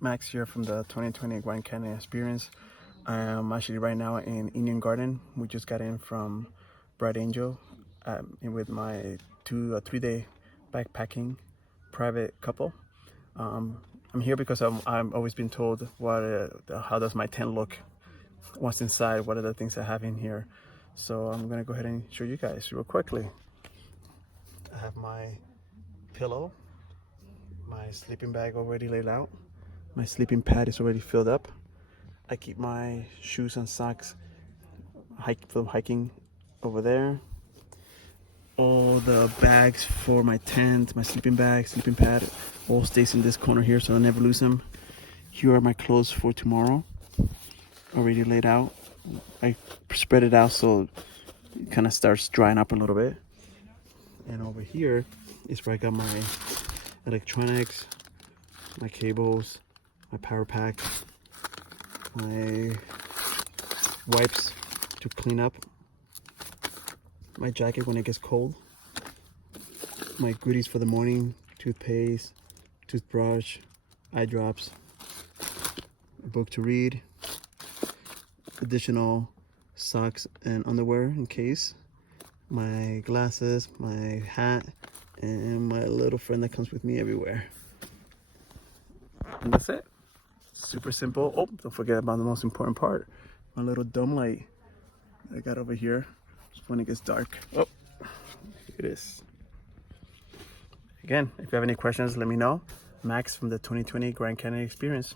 Max here from the 2020 Grand Canyon Experience. I'm actually right now in Indian Garden. We just got in from Bright Angel with my 3-day backpacking private couple. I'm here because I've always been told how does my tent look, what's inside, what are the things I have in here. So I'm gonna go ahead and show you guys real quickly. I have my pillow, my sleeping bag already laid out. My sleeping pad is already filled up. I keep my shoes and socks for hiking over there. All the bags for my tent, my sleeping bag, sleeping pad, all stays in this corner here so I never lose them. Here are my clothes for tomorrow, already laid out. I spread it out so it kind of starts drying up a little bit. And over here is where I got my electronics, my cables, my power pack, my wipes to clean up, my jacket when it gets cold, my goodies for the morning, toothpaste, toothbrush, eye drops, a book to read, additional socks and underwear in case, my glasses, my hat, and my little friend that comes with me everywhere. And that's it. Super simple. Oh, don't forget about the most important part. My little dome light I got over here when it gets dark. Oh, here it is. Again, if you have any questions, let me know. Max from the 2020 Grand Canyon Experience.